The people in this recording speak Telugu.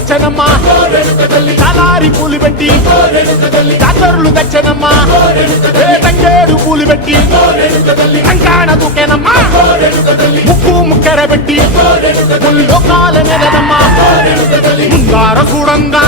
వచ్చనమ్మా చాలారి పూలు పెట్టి జాతరులు తెచ్చనమ్మా తంగేడు పూలు పెట్టి కంకాణ దూకేనమ్మా ముక్కు ముక్కెర పెట్టి ముల్లోకాల నెలనమ్మా ముందార చూడంగా